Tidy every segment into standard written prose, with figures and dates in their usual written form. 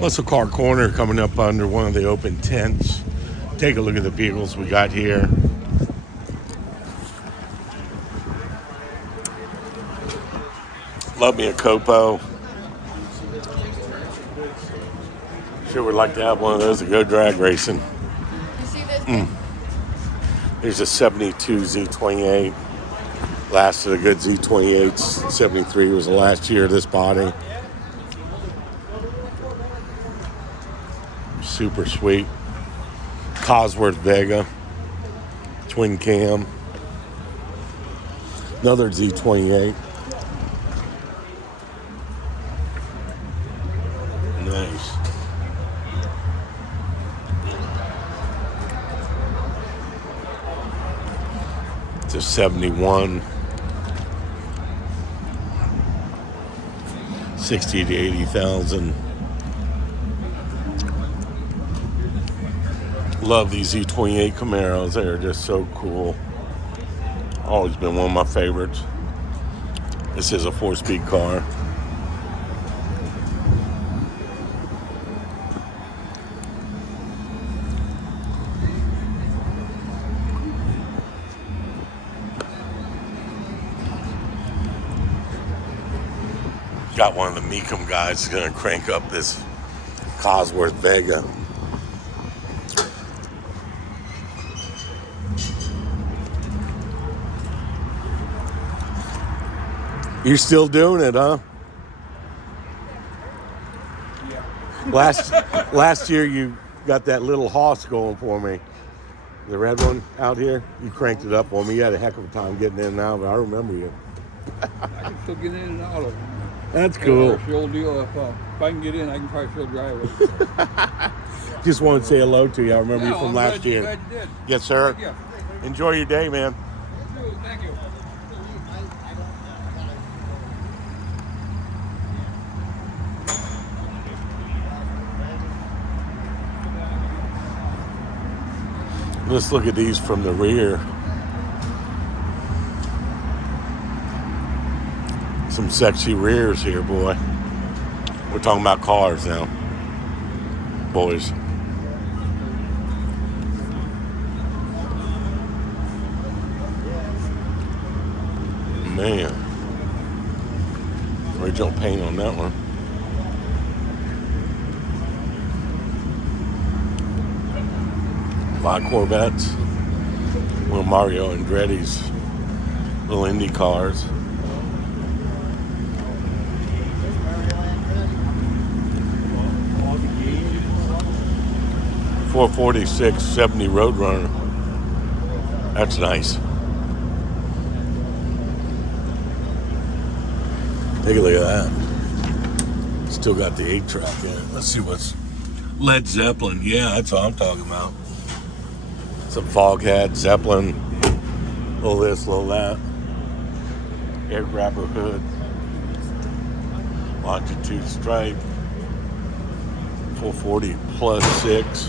Muscle Car Corner coming up under one of the open tents. Take a look at the vehicles we got here. Love me a Copo. Sure would like to have one of those to go drag racing. You see this? There's a 72 Z28. Last of the good Z28s. 73 was the last year of this body. Super sweet. Cosworth Vega. Twin cam. Another Z28. Nice. It's a 71. 60 to 80,000. Love these Z28 Camaros. They're just so cool. Always been one of my favorites. This is a 4-speed car. Got one of the Mecum guys who's going to crank up this Cosworth Vega. You're still doing it, huh? Yeah. Last year you got that little hoss going for me. The red one out here. You cranked it up for me. You had a heck of a time getting in and out, but I remember you. I can still get in and out of it. That's cool. It's the old deal. If I can get in, I can probably still drive it. Just wanted to say hello to you. I remember you from last year. Glad you did. Yes, sir. Thank you. Enjoy your day, man. Thank you. Let's look at these from the rear. Some sexy rears here, boy. We're talking about cars now, boys. Man. Original paint on that one. A lot of Corvettes. Well, Mario Andretti's little Indy cars. .446 70 Roadrunner. That's nice. Take a look at that. Still got the 8-track in it. Let's see what's Led Zeppelin. Yeah, that's what I'm talking about. Some Foghat, Zeppelin, little this, little that. Air grabber hood. Longitude stripe. 440 plus 6.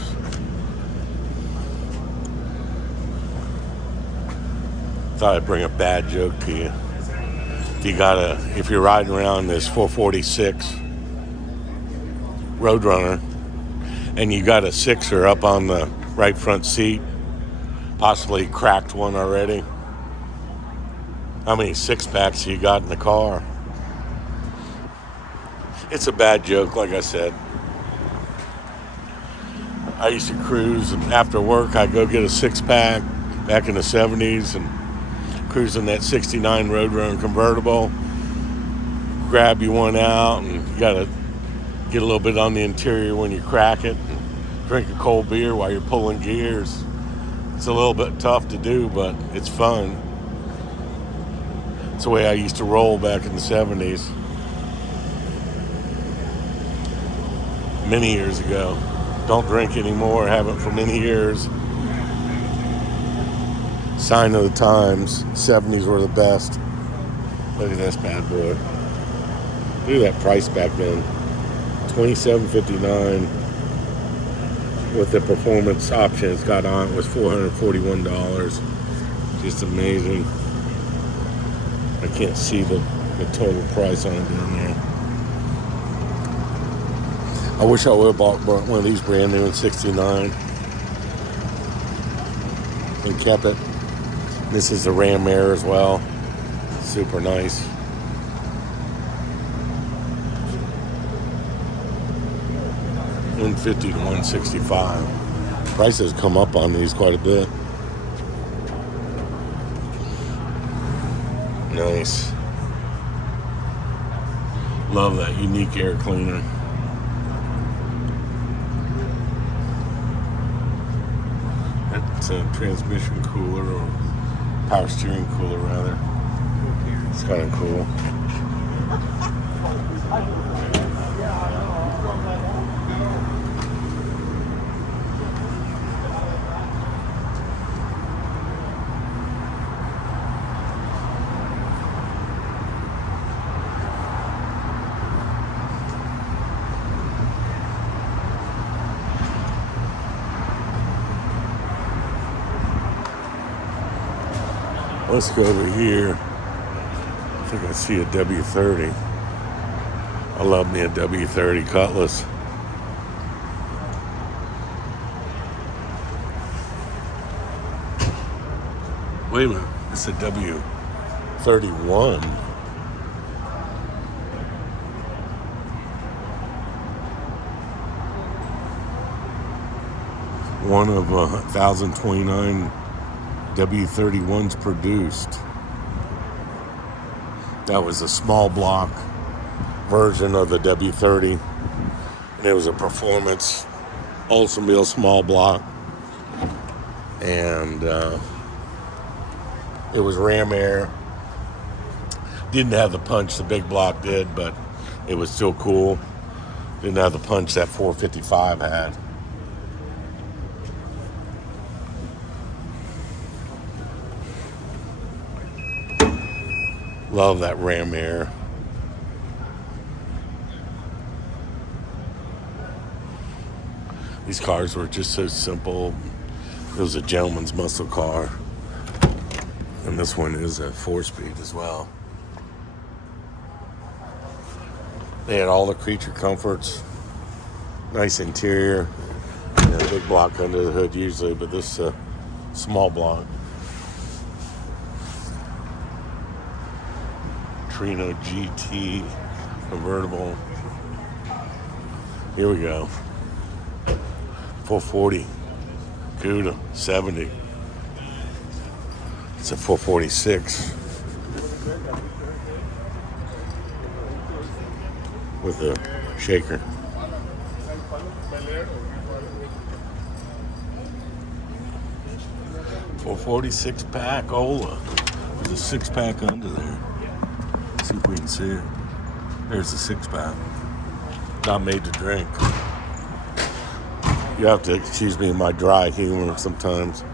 Thought I'd bring a bad joke to you. If you're riding around this 446 Roadrunner and you got a 6er up on the right front seat, possibly cracked one already. How many 6-packs you got in the car? It's a bad joke, like I said. I used to cruise, and after work I'd go get a 6-pack back in the 70s and cruising that 69 Roadrunner convertible. Grab you one out, and you got to get a little bit on the interior when you crack it. And drink a cold beer while you're pulling gears. It's a little bit tough to do, but it's fun. It's the way I used to roll back in the 70s. Many years ago. Don't drink anymore. Haven't for many years. Sign of the times. 70s were the best. Look at this bad boy. Look at that price back then. $27.59. With the performance option it's got on it was $441. Just amazing. I can't see the total price on it down there. I wish I would have bought one of these brand new in 69 and kept it. This is the Ram Air as well. Super nice. $150 to $165. Prices come up on these quite a bit. Nice. Love that unique air cleaner. It's a transmission cooler or power steering cooler rather. It's kind of cool. Let's go over here. I think I see a W30. I love me a W30 Cutlass. Wait a minute, it's a W31. One of 1,029 W31s produced. That was a small block version of the W30, and it was a performance Oldsmobile small block, and it was Ram Air. Didn't have the punch the big block did, but it was still cool. Didn't have the punch that 455 had. Love that Ram Air. These cars were just so simple. It was a gentleman's muscle car. And this one is a 4-speed as well. They had all the creature comforts. Nice interior. And a big block under the hood usually, but this small block. Trino GT convertible. Here we go. 440 CUDA 70. It's a 446 with a shaker. .446 pack Ola. There's a 6-pack under there. See if we can see it. There's the 6-pack. Not made to drink. You have to excuse me my dry humor sometimes.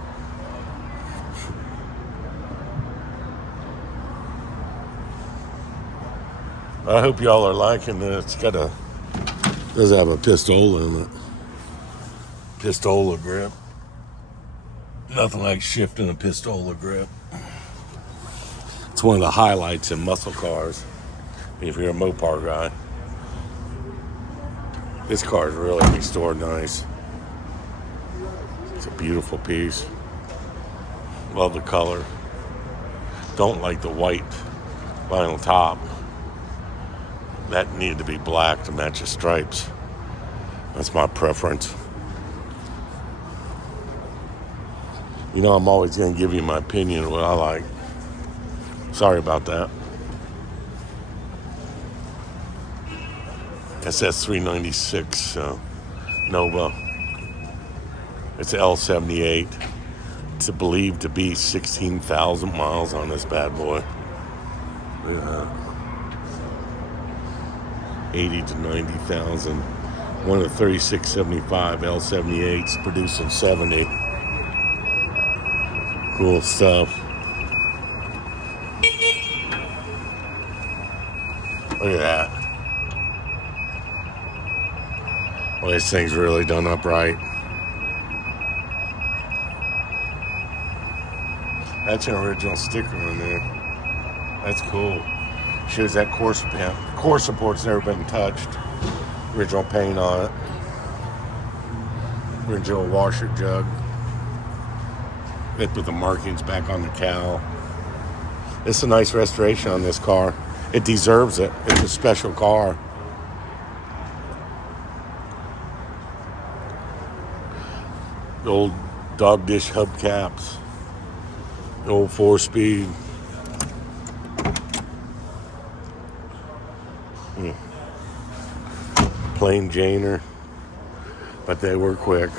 I hope y'all are liking this. Does have a Pistola in it. Pistola grip. Nothing like shifting a Pistola grip. It's one of the highlights in muscle cars if you're a Mopar guy. This car is really restored nice. It's a beautiful piece. Love the color. Don't like the white vinyl top. That needed to be black to match the stripes. That's my preference. You know, I'm always going to give you my opinion of what I like. Sorry about that. SS396 Nova. It's L78. It's believed to be 16,000 miles on this bad boy. Look at that. 80 to 90,000. One of the 3675 L78s producing 70. Cool stuff. Look at that. Well, this thing's really done up right. That's an original sticker on there. That's cool. Shows that core support's never been touched. Original paint on it. Original washer jug. They put the markings back on the cowl. It's a nice restoration on this car. It deserves it. It's a special car. The old dog dish hubcaps. The old 4-speed. Plain Janer. But they were quick.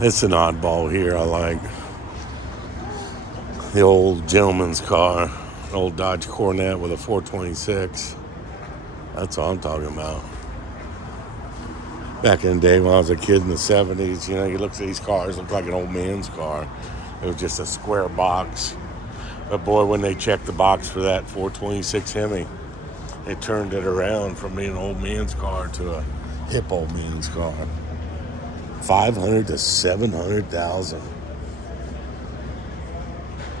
It's an oddball here I like. The old gentleman's car. An old Dodge Coronet with a 426. That's all I'm talking about. Back in the day when I was a kid in the 70s, you know, you look at these cars, looked like an old man's car. It was just a square box. But boy, when they checked the box for that 426 Hemi, they turned it around from being an old man's car to a hip old man's car. 500 to 700,000.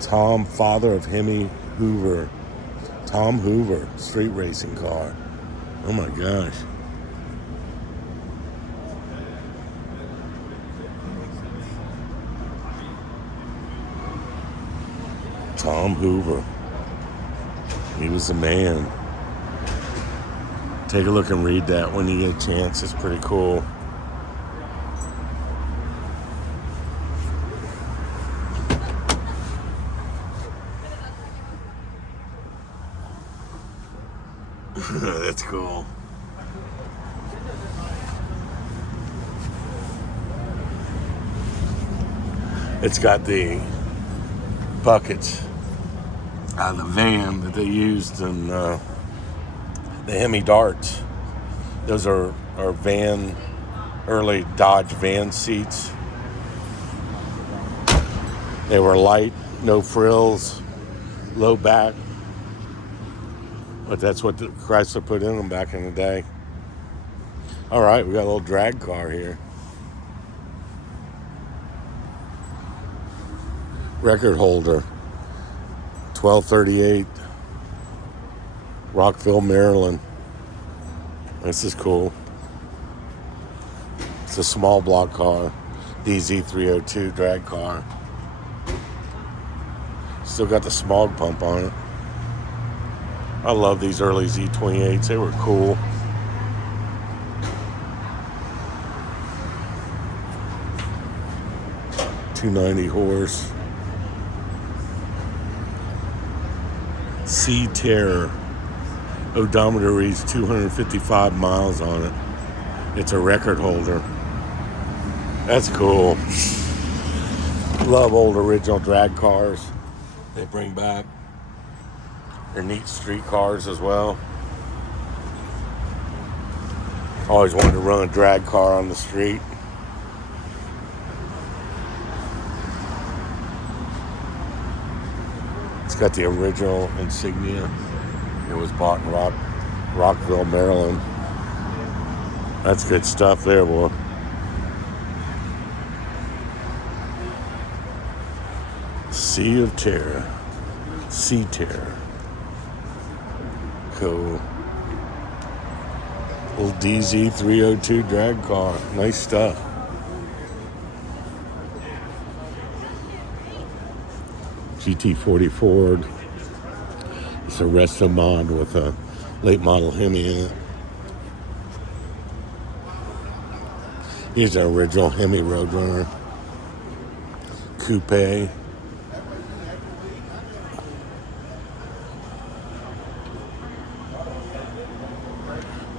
Tom, father of Hemi Hoover. Tom Hoover, street racing car. Oh my gosh. Tom Hoover. He was the man. Take a look and read that when you get a chance. It's pretty cool. That's cool. It's got the buckets out of the van that they used in the Hemi Darts. Those are van, early Dodge van seats. They were light, no frills, low back. But that's what the Chrysler put in them back in the day. All right, we got a little drag car here. Record holder. 1238. Rockville, Maryland. This is cool. It's a small block car. DZ302 drag car. Still got the smog pump on it. I love these early Z28s. They were cool. .290 horse. Sea Terror. Odometer reads 255 miles on it. It's a record holder. That's cool. Love old original drag cars they bring back. They're neat street cars as well. Always wanted to run a drag car on the street. It's got the original insignia. It was bought in Rockville, Maryland. That's good stuff there, boy. Sea of Terror. Sea Terror. Cool. Little DZ302 drag car. Nice stuff. GT40 Ford. It's a resto mod with a late model Hemi in it. Here's an original Hemi Roadrunner. Coupe.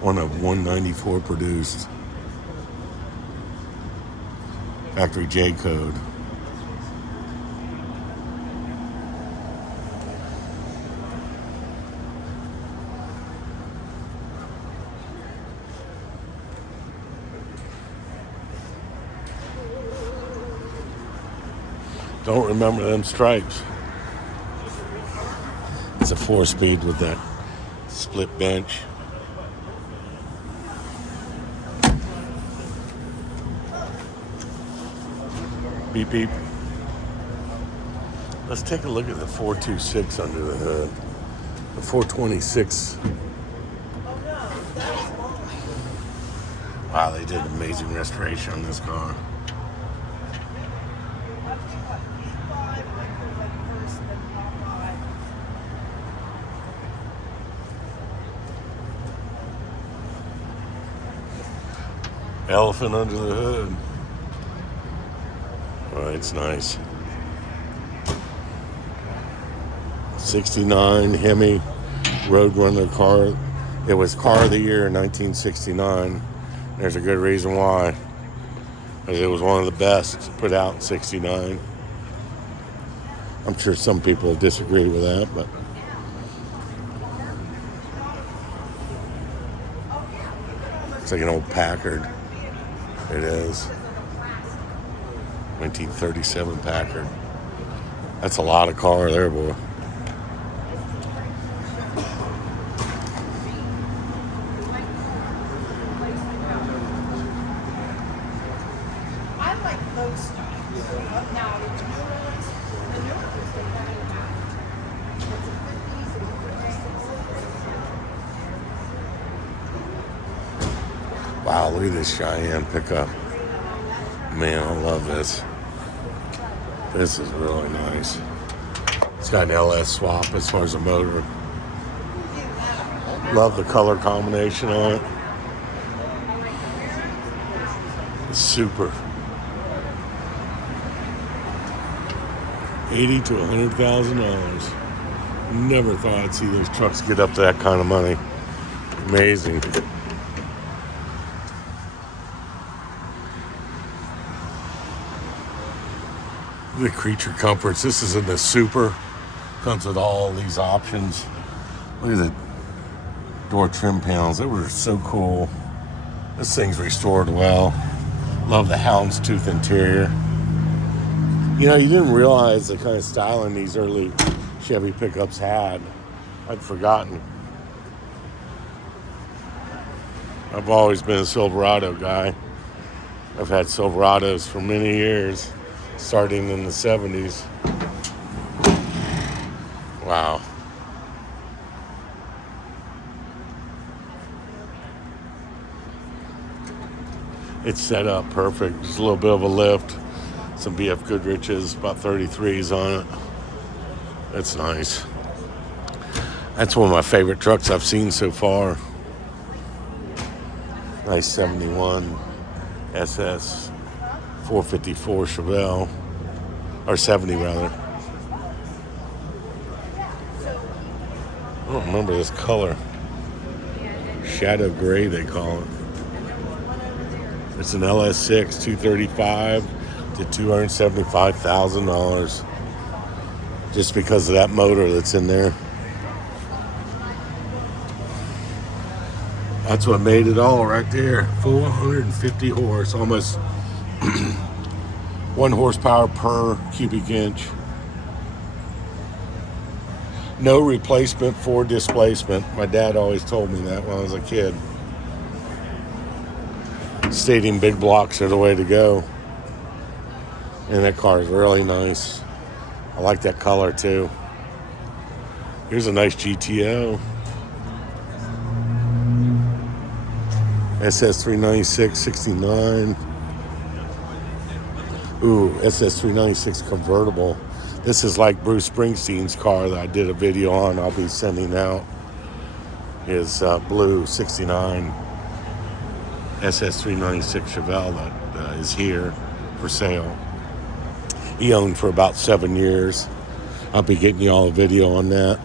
One of 194 produced. Factory J code. Don't remember them stripes. It's a 4-speed with that split bench. Beep beep. Let's take a look at the 426 under the hood. The 426. Wow, they did an amazing restoration on this car. Elephant under the hood. Oh, it's nice. 69 Hemi Roadrunner car. It was car of the year in 1969. There's a good reason why. Because it was one of the best put out in 69. I'm sure some people disagree with that, but it's like an old Packard. It is. 1937 Packard. That's a lot of car there, boy. I like those styles. Now, the newer ones, they're coming back. It's a 50s. Wow, look at this Cheyenne pickup. Man, I love this. This is really nice. It's got an LS swap as far as the motor. Love the color combination on it. It's super. $80,000 to $100,000. Never thought I'd see those trucks get up to that kind of money. Amazing. The creature comforts. This is in the super. Comes with all these options. Look at the door trim panels. They were so cool. This thing's restored well. Love the houndstooth interior. You know, you didn't realize the kind of styling these early Chevy pickups had. I'd forgotten. I've always been a Silverado guy. I've had Silverados for many years, starting in the 70s. Wow. It's set up perfect. Just a little bit of a lift. Some BF Goodriches, about 33s on it. That's nice. That's one of my favorite trucks I've seen so far. Nice 71 SS 454 Chevelle. Or 70 rather. I don't remember this color. Shadow gray they call it. It's an LS6 $235,000 to $275,000. Just because of that motor that's in there. That's what made it all right there. 450 horse, almost 1 horsepower per cubic inch. No replacement for displacement. My dad always told me that when I was a kid. Stadium big blocks are the way to go. And that car is really nice. I like that color too. Here's a nice GTO. SS 396 69. Ooh, SS 396 convertible. This is like Bruce Springsteen's car that I did a video on. I'll be sending out his blue 69 SS 396 Chevelle that is here for sale. He owned for about 7 years. I'll be getting you all a video on that.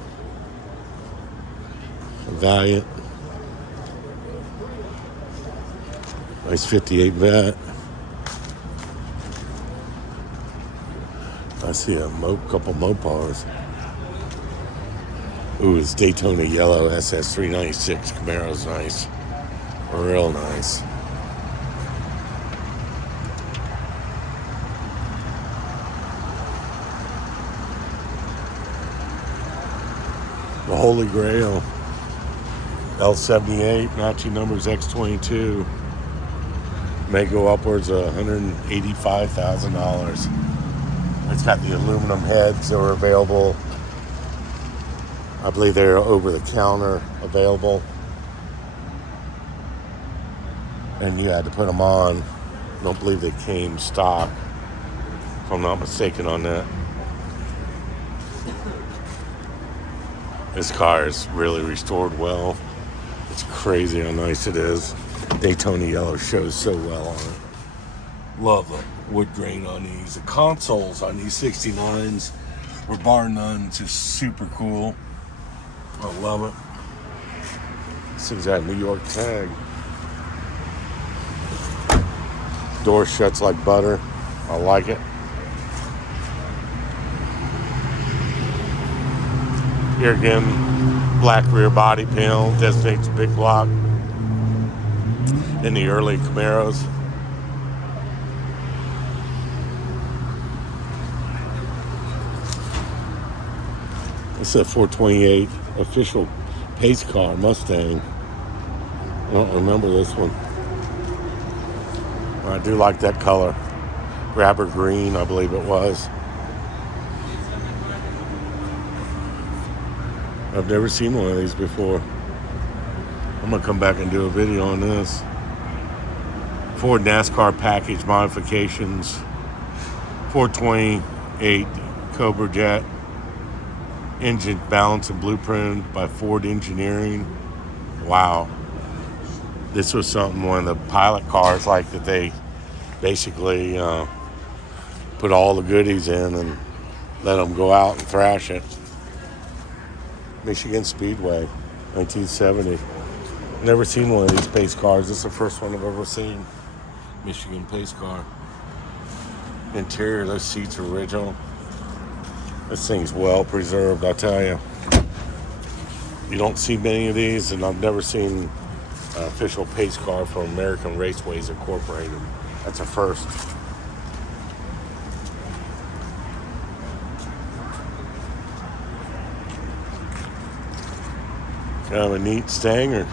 Valiant. Nice 58 Vet. I see a couple Mopars. Ooh, it's Daytona yellow SS 396 Camaro's nice. Real nice. The Holy Grail. L78, matching numbers X22. May go upwards of $185,000. It's got the aluminum heads that are available. I believe they're over the counter available. And you had to put them on. I don't believe they came stock, if I'm not mistaken on that. This car is really restored well. It's crazy how nice it is. Daytona yellow shows so well on it. Love the wood grain on these. The consoles on these 69s were bar none, just super cool. I love it. This thing's got a New York tag. Door shuts like butter. I like it. Here again, black rear body panel designates a big block in the early Camaros. It's a 428 official pace car Mustang. I don't remember this one. I do like that color. Grabber green, I believe it was. I've never seen one of these before. I'm going to come back and do a video on this. Ford NASCAR package modifications. 428 Cobra Jet. Engine balanced and blueprint by Ford Engineering. Wow. This was something, one of the pilot cars like that they basically put all the goodies in and let them go out and thrash it. Michigan Speedway, 1970. Never seen one of these pace cars. This is the first one I've ever seen. Michigan pace car. Interior, those seats are original. This thing's well preserved, I tell you. You don't see many of these, and I've never seen an official pace car from American Raceways Incorporated. That's a first. Kind of a neat Stanger.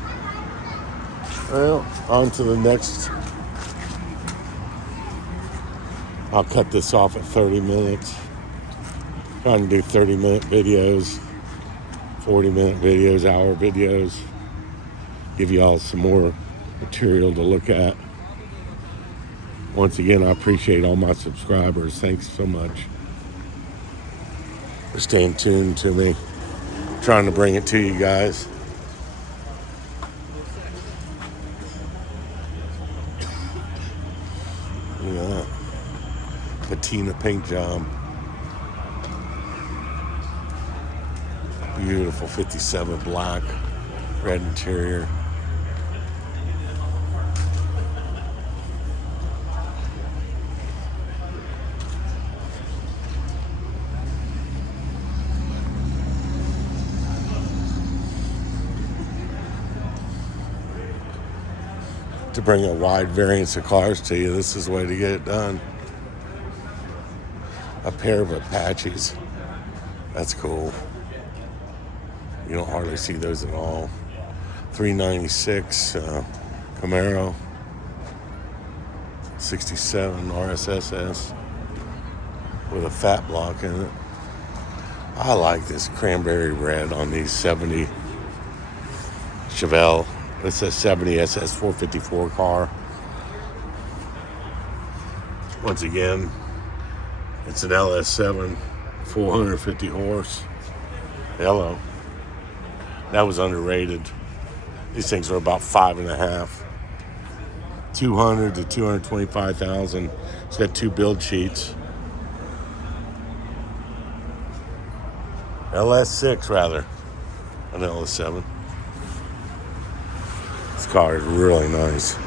Well, on to the next. I'll cut this off at 30 minutes. Trying to do 30-minute videos, 40-minute videos, hour videos. Give you all some more material to look at. Once again, I appreciate all my subscribers. Thanks so much for staying tuned to me. Trying to bring it to you guys. Yeah. Patina paint job. Beautiful 57 black, red interior. To bring a wide variance of cars to you, this is the way to get it done. A pair of Apaches. That's cool. You don't hardly see those at all. 396 Camaro. 67 RSSS with a fat block in it. I like this cranberry red on these 70 Chevelle. It's a 70 SS 454 car. Once again, it's an LS7, 450 horse. Hello. That was underrated. These things are about 5.5. 200 to 225,000. It's got 2 build sheets. LS6 rather, an LS7. This car is really nice.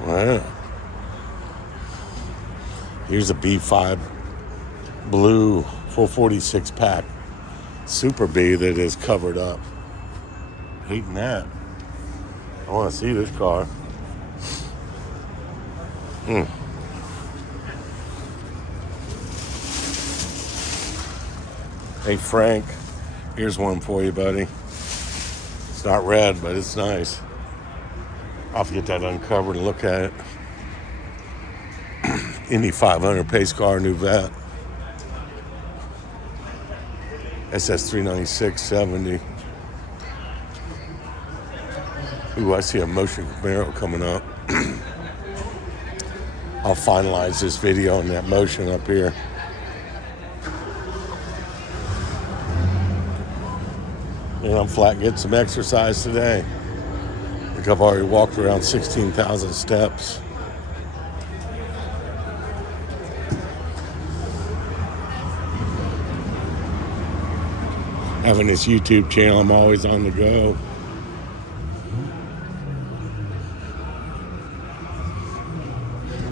Wow. Here's a B5 blue 446 pack Super B that is covered up. Hating that. I want to see this car. Hey Frank, here's one for you, buddy. It's not red, but it's nice. I'll have to get that uncovered and look at it. Indy 500 pace car, new vet. SS 396.70. Ooh, I see a motion Camaro coming up. I'll finalize this video on that motion up here. And I'm flat getting some exercise today. I think I've already walked around 16,000 steps. Having this YouTube channel, I'm always on the go.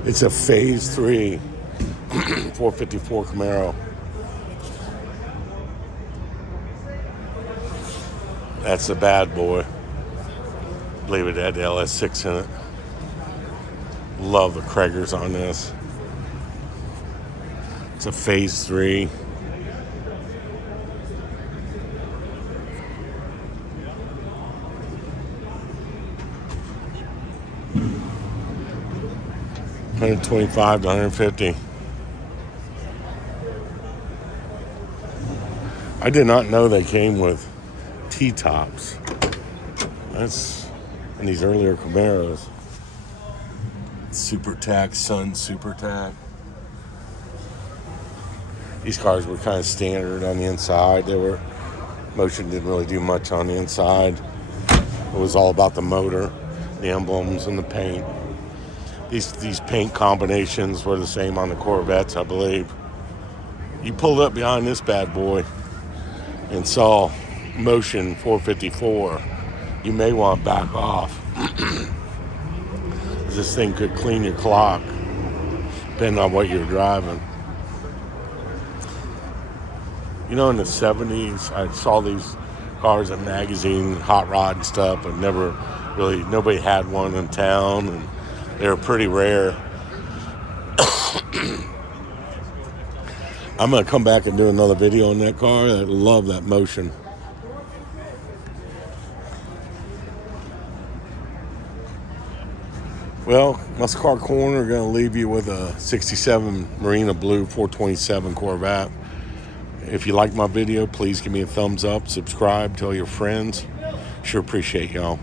It's a Phase 3 454 Camaro. That's a bad boy. I believe it had the LS6 in it. Love the Kragers on this. It's a Phase 3. $125 to $150. I did not know they came with T-tops. That's in these earlier Camaros. Super Tack, Sun Super Tack. These cars were kind of standard on the inside. Motion didn't really do much on the inside. It was all about the motor, the emblems, and the paint. These paint combinations were the same on the Corvettes, I believe. You pulled up behind this bad boy and saw Motion 454. You may want to back off. This thing could clean your clock, depending on what you're driving. You know, in the 70s, I saw these cars in magazines, Hot Rod and stuff, but nobody had one in town, and they were pretty rare. I'm going to come back and do another video on that car. I love that Motion. Well, Muscle Car Corner, going to leave you with a 67 Marina Blue 427 Corvette. If you like my video, please give me a thumbs up, subscribe, tell your friends. Sure appreciate y'all.